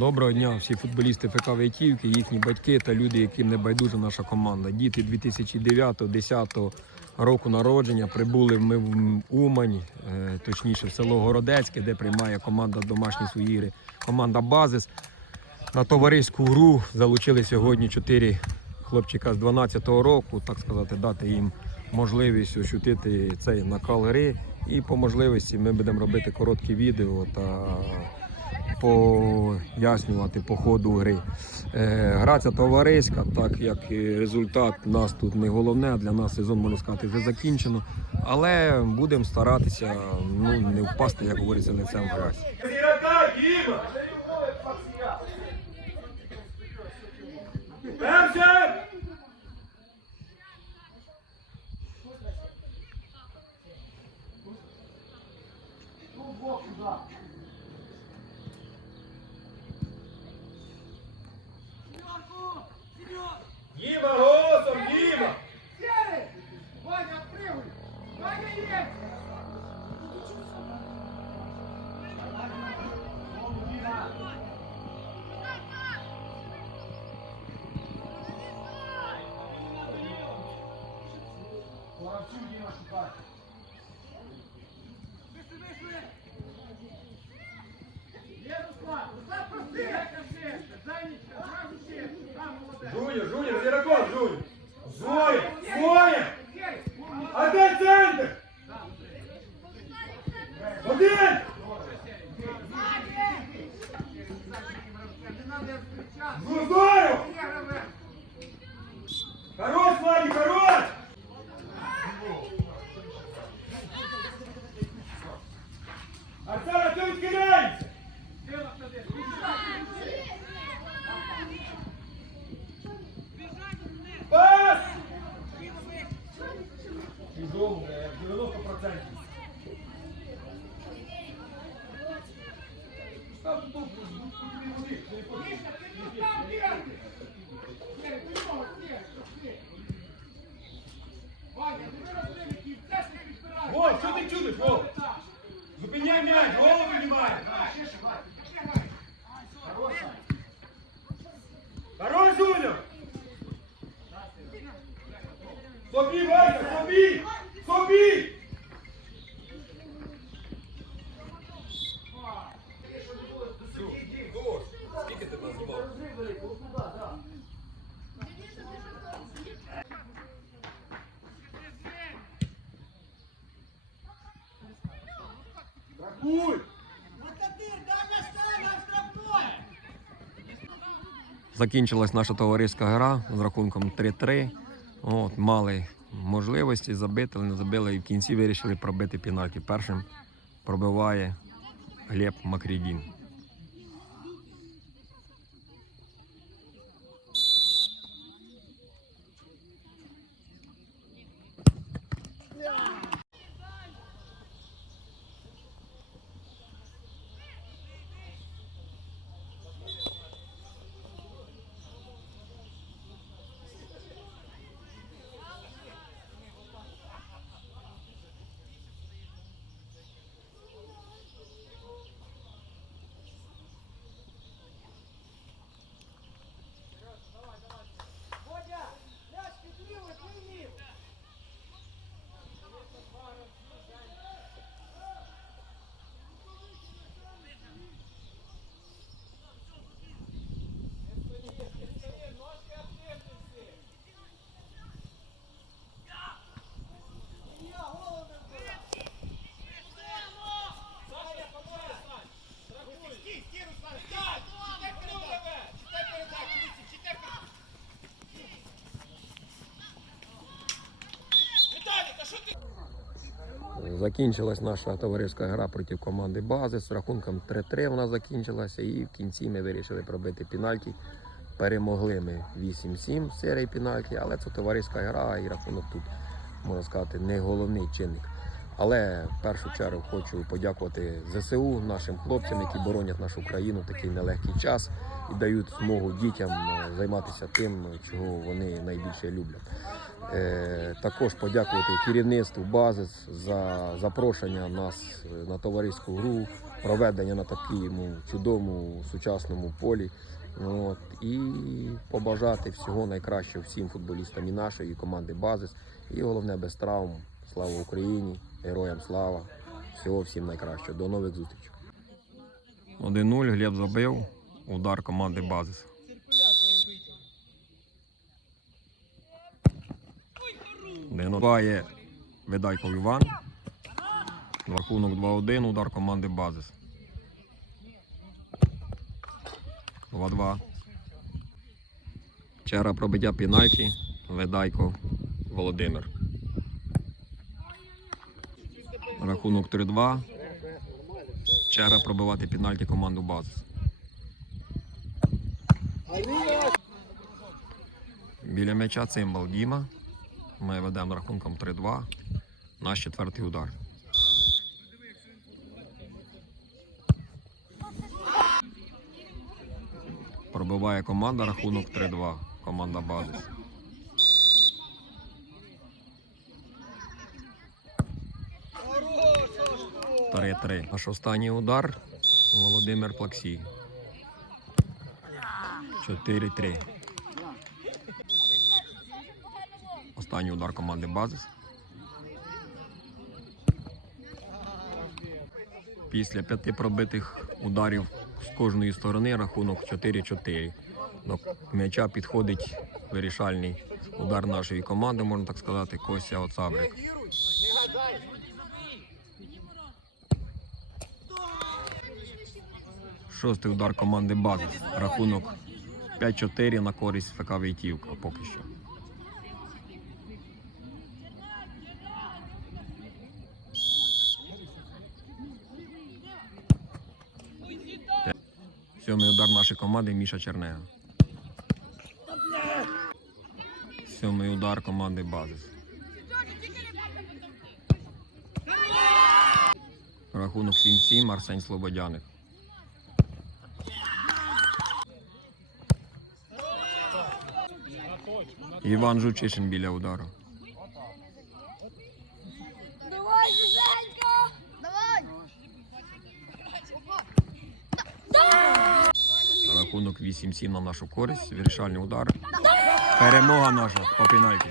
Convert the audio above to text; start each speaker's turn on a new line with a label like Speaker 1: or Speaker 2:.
Speaker 1: Доброго дня, всі футболісти ФК Вейтівки, їхні батьки та люди, яким не байдужа наша команда. Діти 2009-2010 року народження прибули ми в Умань, е, точніше в село Городецьке, де приймає команда домашні свої ігри. Команда Базис. На товариську гру залучили сьогодні чотири хлопчика з 12-го року, так сказати, дати їм можливість ощутити цей накал гри. І по можливості ми будемо робити короткі відео та пояснювати по ходу гри. Е, Гра ця товариська, так як результат нас тут не головне, для нас сезон, можна сказати, вже закінчено. Але будемо старатися ну, не впасти, як говориться, лицем в грязь.
Speaker 2: Діма! Один! Ну, здорово! Хорош, Владик, хорош! Оксана, ты відкидаєшся! Пас! Чужому, бля, 90%. Вов, що ти чудиш? Зупиняй м'яч, голову піднімай. Хорош, Жуня! Собі, Вася, собі! Собі!
Speaker 1: Закінчилась наша товариська гра з рахунком 3-3. От, мали можливості забити, але не забили. І в кінці вирішили пробити пенальті. Першим пробиває Глеб Макрідін. Закінчилась наша товариська гра проти команди Бази з рахунком 3-3 вона закінчилася і в кінці ми вирішили пробити пенальті. Перемогли ми 8-7 в серії пенальті, але це товариська гра і рахунок тут, можна сказати, не головний чинник. Але в першу чергу хочу подякувати ЗСУ, нашим хлопцям, які боронять нашу країну в такий нелегкий час і дають змогу дітям е, займатися тим, чого вони найбільше люблять. Е, також подякувати керівництву Базис за запрошення нас на товариську гру, проведення на такому чудовому сучасному полі. От, і побажати всього найкращого всім футболістам і нашої і команди Базис. І головне без травм. Слава Україні! Героям слава! Всього всім найкращого. До нових зустрічей. 1-0 Глеб забив. Удар команди Базис. Денуває Видайков Іван. Рахунок 2-1, удар команди Базис. 2-2. Чера пробиття пенальті. Видайков Володимир. Рахунок 3-2. Чера пробивати пенальті команду Базис. Біля м'яча цимбал Діма. Ми ведемо рахунком 3-2. Наш четвертий удар. Пробиває команда рахунок 3-2. Команда Базис. Три-три. Наш останній удар Володимир Плаксій. 4-3. Останній удар команди Базис. Після п'яти пробитих ударів з кожної сторони рахунок 4-4. До м'яча підходить вирішальний удар нашої команди, можна так сказати, Костя Оцабрик. Шостий удар команди Базис. Рахунок 5-4 на користь ФК Вейтівка поки що. Сьомий удар нашої команди Міша Чернега. Сьомий удар команди Базис. Рахунок 7-7 Арсень Слободяник. Іван Жучишин біля удару.
Speaker 3: Давай, Женька! Давай!
Speaker 1: Рахунок 8-7 на нашу користь. Вирішальний удар. Перемога наша по пенальті.